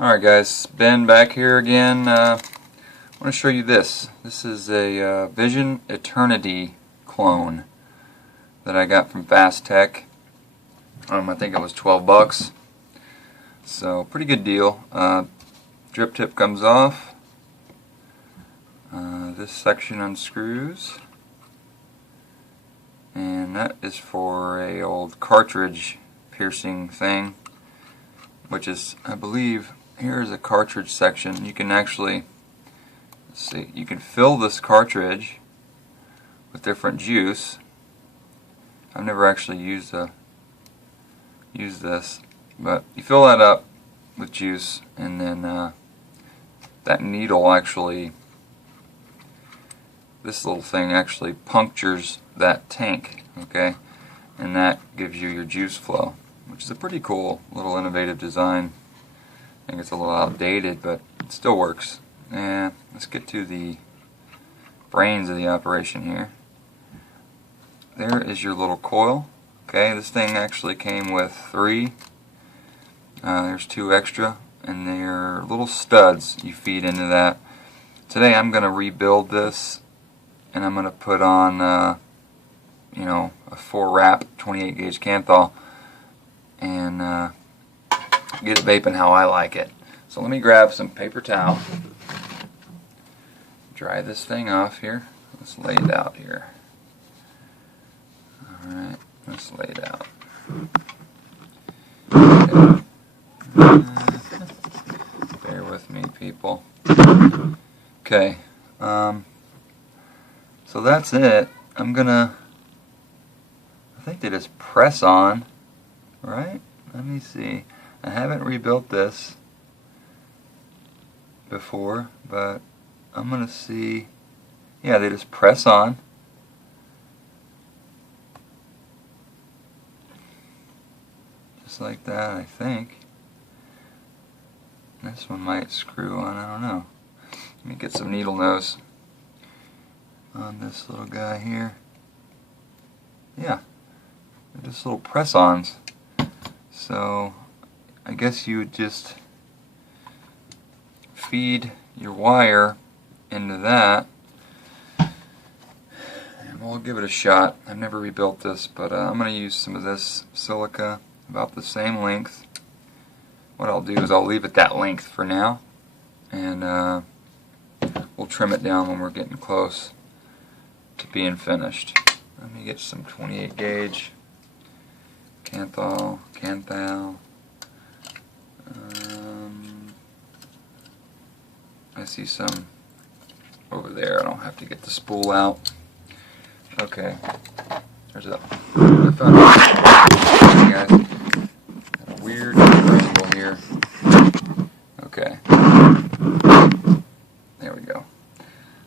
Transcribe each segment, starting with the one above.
Alright guys, Ben back here again. I want to show you this. This is a Vision Eternity clone that I got from Fast Tech. I think it was 12 bucks. So pretty good deal. Drip tip comes off. This section unscrews. And that is for a old cartridge piercing thing, which is, I believe, here's a cartridge section. You can actually, let's see, you can fill this cartridge with different juice. I've never actually used this, but you fill that up with juice, and then that needle actually, this little thing actually punctures that tank, okay, and that gives you your juice flow, which is a pretty cool little innovative design. I think it's a little outdated, but it still works. And let's get to the brains of the operation here. There is your little coil. Okay, this thing actually came with 3. There's 2 extra, and they're little studs you feed into that. Today I'm going to rebuild this, and I'm going to put on a 4-wrap 28 gauge Canthal and get it vaping how I like it. So let me grab some paper towel, dry this thing off here. Let's lay it out here. Alright, let's lay it out. Bear with me, people. Okay, so that's it. I think they just press on, right? Let me see. I haven't rebuilt this before, but I'm gonna see. Yeah, they just press on. Just like that, I think. This one might screw on, I don't know. Let me get some needle nose on this little guy here. Yeah, they're just little press-ons. So I guess you would just feed your wire into that, and we'll give it a shot. I've never rebuilt this, but I'm going to use some of this silica, about the same length. What I'll do is I'll leave it that length for now, and we'll trim it down when we're getting close to being finished. Let me get some 28 gauge Canthal. I see some over there. I don't have to get the spool out. Okay, there's a. I found it. Guys, got a weird angle here. Okay, there we go.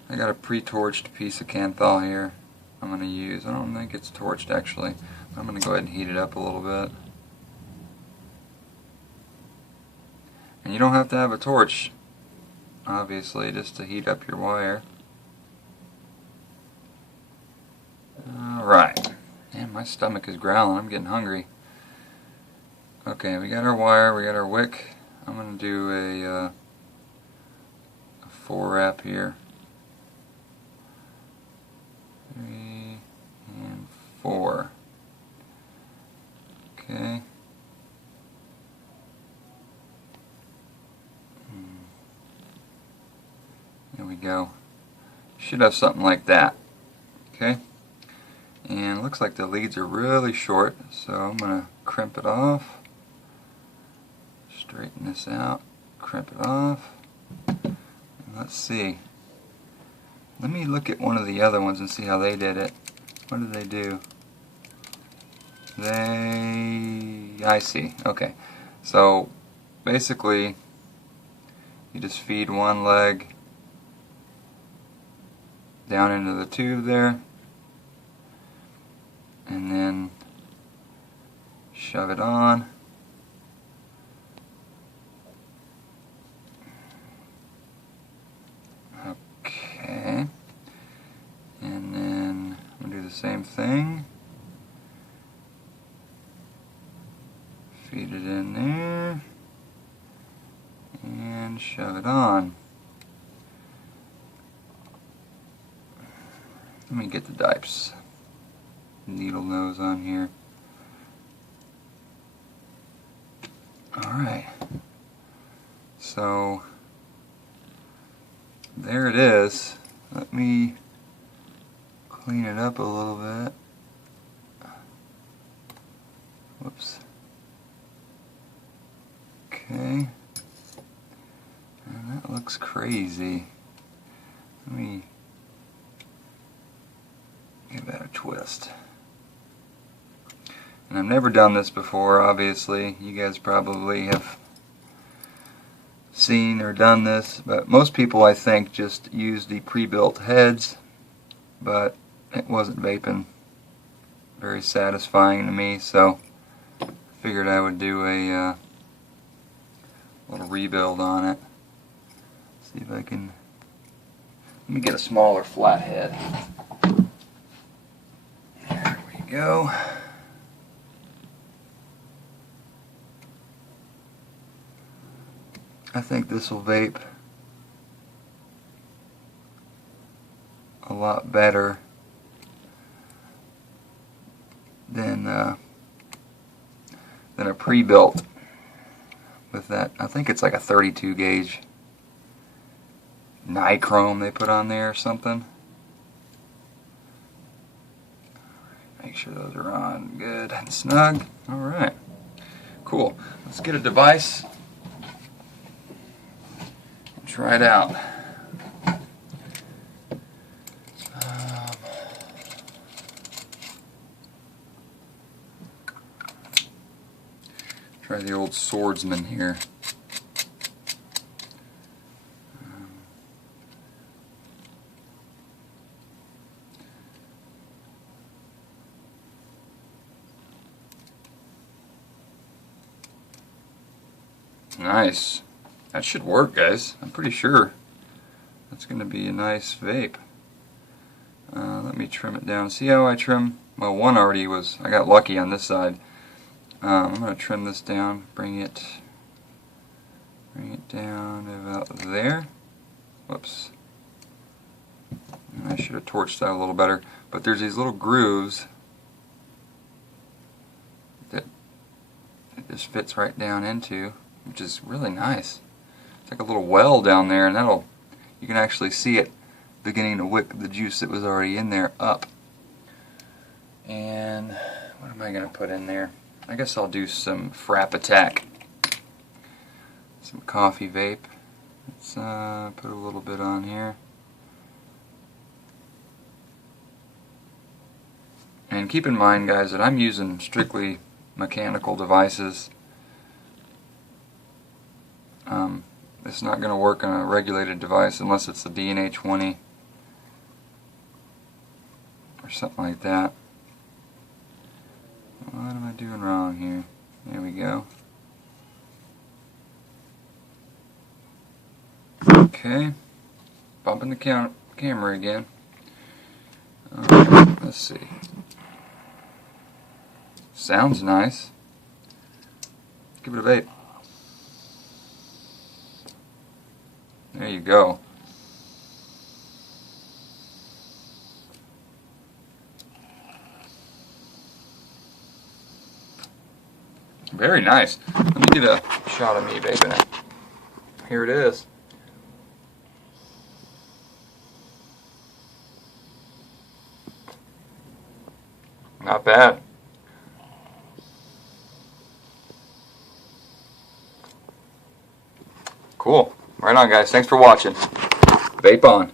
I got a pre-torched piece of Canthal here. I'm going to use. I don't think it's torched actually. I'm going to go ahead and heat it up a little bit. And you don't have to have a torch, obviously, just to heat up your wire. Alright. Man, my stomach is growling. I'm getting hungry. Okay, we got our wire, we got our wick. I'm going to do a 4-wrap here. 3 and 4. Okay. There we go. Should have something like that. Okay. And it looks like the leads are really short, so I'm going to crimp it off. Straighten this out. Crimp it off. And let's see. Let me look at one of the other ones and see how they did it. What did they do? I see. Okay. So basically you just feed one leg down into the tube there, and then shove it on. Okay. And then I'm going to do the same thing. Feed it in there. and shove it on. Let me get the Dipes needle nose on here. Alright, so there it is. Let me clean it up a little bit. Whoops. Okay, and that looks crazy. Let me give that a twist. And I've never done this before, obviously. You guys probably have seen or done this, but most people, I think, just use the pre-built heads, but it wasn't vaping very satisfying to me, so I figured I would do a little rebuild on it. See if I can, let me get a smaller flat head. There we go. I think this will vape a lot better than a pre-built with that. I think it's like a 32 gauge nichrome they put on there or something. Make sure those are on good and snug. Alright, cool. Let's get a device and try it out. Try the old swordsman here. Nice. That should work, guys. I'm pretty sure that's going to be a nice vape. Let me trim it down. See how I trim? Well, one already was, I got lucky on this side. I'm going to trim this down, bring it down to about there. Whoops. I should have torched that a little better. But there's these little grooves that it just fits right down into, which is really nice. It's like a little well down there, and you can actually see it beginning to wick the juice that was already in there up. And what am I going to put in there? I guess I'll do some Frap Attack, some coffee vape. Let's put a little bit on here. And keep in mind, guys, that I'm using strictly mechanical devices. It's not going to work on a regulated device unless it's the DNA 20 or something like that. What am I doing wrong here? There we go. Okay, bumping the camera again. Let's see. Sounds nice. Give it a vape. There you go. Very nice. Let me get a shot of me vaping it. Here it is. Not bad. Cool. Right on, guys. Thanks for watching. Vape on.